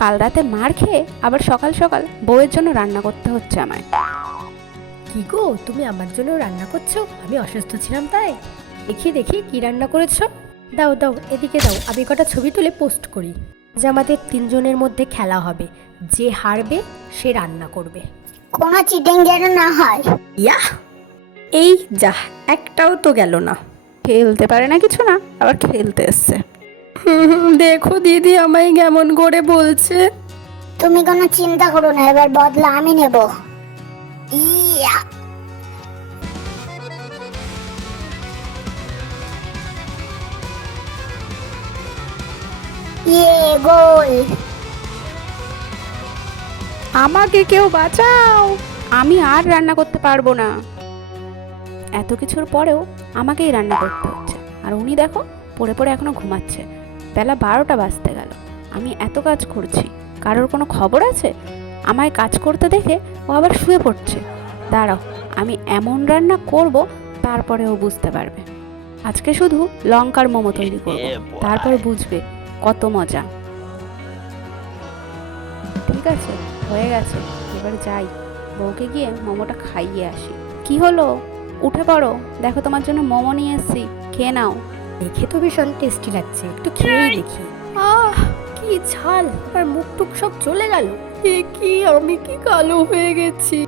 কাল রাতে মার খেয়ে আবার সকাল সকাল বউয়ের জন্য রান্না করতে হচ্ছে আমায়। কি গো, তুমি আমার জন্য রান্না করছো? আমি অসুস্থ ছিলাম তাই। দেখি দেখি কি রান্না করেছো। দাও দাও, এদিকে দাও, আমি কটা ছবি তুলে পোস্ট করি। যে আমাদের তিনজনের মধ্যে খেলা হবে, যে হারবে সে রান্না করবে। কোনো চিটিং যেন না হয়। ইয়া, এই যা, একটাও তো গেল না। খেলতে পারে না কিছু না, আবার খেলতে এসছে। দেখো দিদি আমায় কেমন করে বলছে। তুমি কোনো চিন্তা করো না, এবার বদলা আমি নেব। ইয়া গোল। আমাকে কেউ বাঁচাও, আমি আর রান্না করতে পারবো না। এত কিছুর পরেও আমাকেই রান্না করতে হচ্ছে, আর উনি দেখো পড়ে পড়ে এখনো ঘুমাচ্ছে। বেলা 12টা বাজতে গেল, আমি এত কাজ করছি, কারোর কোনো খবর আছে? আমায় কাজ করতে দেখে ও আবার শুয়ে পড়ছে। দাঁড়াও, আমি এমন রান্না করব তারপরে ও বুঝতে পারবে। আজকে শুধু লঙ্কার মোমো তৈরি করব, তারপর বুঝবে কত মজা। ঠিক আছে, হয়ে গেছে, এবার যাই, বউকে গিয়ে মোমোটা খাইয়ে আসি। কি হলো, উঠে পড়ো, দেখো তোমার জন্য মোমো নিয়ে এসেছি, খেয়ে নাও। দেখে তো ভীষণ টেস্টি লাগছে, একটু খেয়েই দেখি। আহ, কি ঝাল, আর মুখ টুক সব চলে গেল। এ কি, আমি কি কালো হয়ে গেছি?